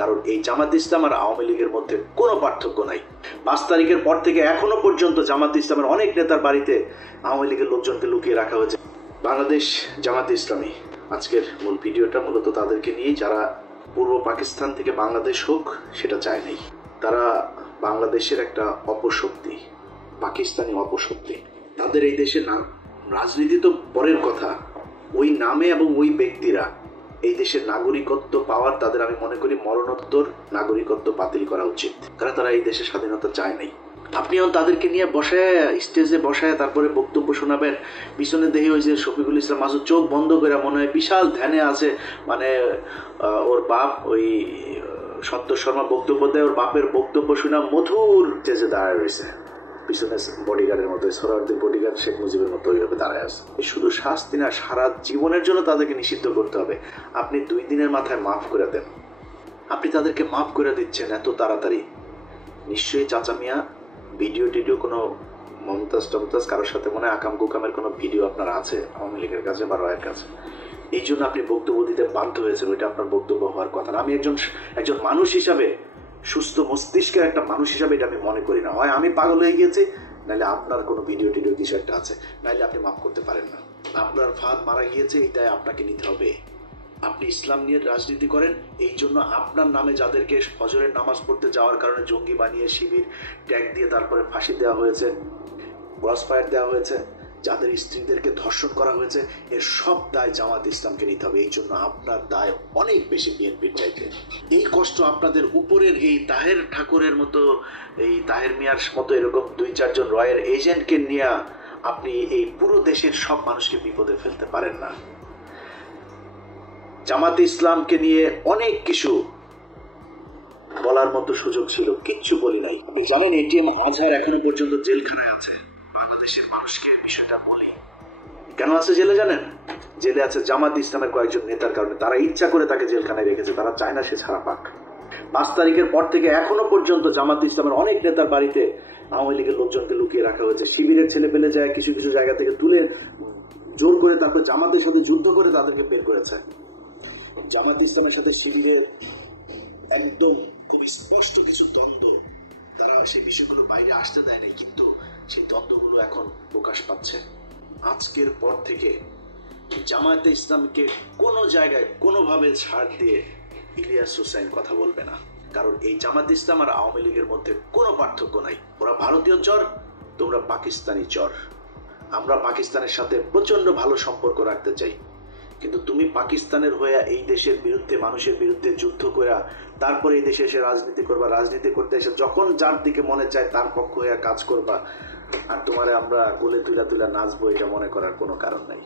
কারণ এই জামাত ইসলাম আর আওয়ামী লীগের মধ্যে কোনো পার্থক্য নাই। 5 তারিখের পর থেকে এখনো পর্যন্ত জামাত ইসলামের অনেক নেতার বাড়িতে আওয়ামী লীগের লোকজনকে লুকিয়ে রাখা হয়েছে। বাংলাদেশ জামাত ইসলামী আজকের মূল ভিডিওটা মূলত তাদেরকে নিয়ে যারা পূর্ব পাকিস্তান থেকে বাংলাদেশ হোক সেটা চায় নাই। তারা বাংলাদেশের একটা অপশক্তি, পাকিস্তানি অপশক্তি। তাদের এই দেশের রাজনীতি তো পরের কথা, ওই নামে এবং ওই ব্যক্তিরা এই দেশের নাগরিকত্ব পাওয়ার তাদের আমি মনে করি মরণোত্তর নাগরিকত্ব বাতিল করা উচিত, কারণ তারা এই দেশের স্বাধীনতা চায় নাই। আপনিও তাদেরকে নিয়ে বসায় স্টেজে বসায় তারপরে বক্তব্য শোনাবেন। পিছনে দেখে ওই যে শফিকুল ইসলাম মাসুদ চোখ বন্ধ করে মনে হয় বিশাল ধ্যানে আছে, মানে ওর বাপ ওই সন্তোষ শর্মা বক্তব্য দেয়, ওর বাপের বক্তব্য শোনা মধুর স্টেজে দাঁড়ায় রয়েছে, পিছনে বডিগার্ডের মতো সোহরাওয়ার্দীর বডিগার্ড শেখ মুজিবের মতো ওইভাবে দাঁড়ায় আছে। শুধু শাস্তি না, সারা জীবনের জন্য তাদেরকে নিষিদ্ধ করতে হবে। আপনি 2 দিনের মাথায় মাফ করে দেন, আপনি তাদেরকে মাফ করে দিচ্ছেন এত তাড়াতাড়ি। নিশ্চয়ই চাচা মিয়া ভিডিও টিডিও কোনো মমতাজ কারোর সাথে মনে হয় আকাম কুকামের কোনো ভিডিও আপনার আছে আওয়ামী লীগের কাছে বা রয়ের কাছে, এই জন্য আপনি বক্তব্য দিতে বাধ্য হয়েছেন। ওইটা আপনার বক্তব্য হওয়ার কথা না। আমি একজন মানুষ হিসাবে, সুস্থ মস্তিষ্কের একটা মানুষ হিসাবে এটা আমি মনে করি না। হয় আমি পাগল হয়ে গিয়েছি, নাহলে আপনার কোনো ভিডিও টিডিও কিছু একটা আছে, নাহলে আপনি মাফ করতে পারেন না। আপনার ফাঁদ মারা গিয়েছে, এইটাই আপনাকে নিতে হবে। আপনি ইসলাম নিয়ে রাজনীতি করেন, এই জন্য আপনার নামে যাদেরকে ফজরের নামাজ পড়তে যাওয়ার কারণে জঙ্গি বানিয়ে শিবির ট্যাগ দিয়ে তারপরে ফাঁসি দেওয়া হয়েছে, ক্রস ফায়ার দেওয়া হয়েছে, যাদের স্ত্রীদেরকে ধর্ষণ করা হয়েছে, এর সব দায় জামাত ইসলামকে নিতে হবে। এই জন্য আপনার দায় অনেক বেশি বিএনপির চাইতে। এই কষ্ট আপনাদের উপরের এই তাহের ঠাকুরের মতো, এই তাহের মিয়ার মতো এরকম 2-4 জন রয়ের এজেন্টকে নিয়ে আপনি এই পুরো দেশের সব মানুষকে বিপদে ফেলতে পারেন না। জামাত ইসলামকে নিয়ে অনেক কিছু বলার মতো সুযোগ ছিল, কিচ্ছু বলি নাই। আপনি জানেন এটিএম আজহার এখনো পর্যন্ত জেলখানায় আছে। বাংলাদেশের মানুষকে বিষয়টা বলি, কেন আছে জেলে জানেন? জেলে আছে জামাত ইসলামের কয়েকজন নেতার কারণে। তারা ইচ্ছা করে তাকে জেলখানায় রেখেছে, তারা চায় না সে ছাড়া পাক। 5 তারিখের পর থেকে এখনো পর্যন্ত জামাত ইসলামের অনেক নেতার বাড়িতে আওয়ামী লীগের লোকজনকে লুকিয়ে রাখা হয়েছে। শিবিরের ছেলে পেলে যায় কিছু কিছু জায়গা থেকে তুলে জোর করে তারপর জামাতের সাথে যুদ্ধ করে তাদেরকে বের করেছে। জামাত ইসলামের সাথে শিবিরের একদম খুব স্পষ্ট কিছু দ্বন্দ্ব, তারা সেই বিষয়গুলো বাইরে আসতে দেয় নাই, কিন্তু সেই দ্বন্দ্বগুলো এখন প্রকাশ পাচ্ছে। আজকের পর থেকে জামায়াতে ইসলামকে কোনো জায়গায় কোনোভাবে ছাড় দিয়ে ইলিয়াস হোসাইন কথা বলবে না, কারণ এই জামাত ইসলাম আর আওয়ামী লীগের মধ্যে কোনো পার্থক্য নাই। ওরা ভারতীয় চর, তোমরা পাকিস্তানি চর। আমরা পাকিস্তানের সাথে প্রচন্ড ভালো সম্পর্ক রাখতে চাই, কিন্তু তুমি পাকিস্তানের হয়ে এই দেশের বিরুদ্ধে, মানুষের বিরুদ্ধে যুদ্ধ করে তারপরে এই দেশে এসে রাজনীতি করবা। রাজনীতি করতে এসে যখন যার দিকে মনে চায় তার পক্ষ হয়ে কাজ করবা, আর তোমারে আমরা কোলে তুলা নাচবো, এটা মনে করার কোনো কারণ নাই।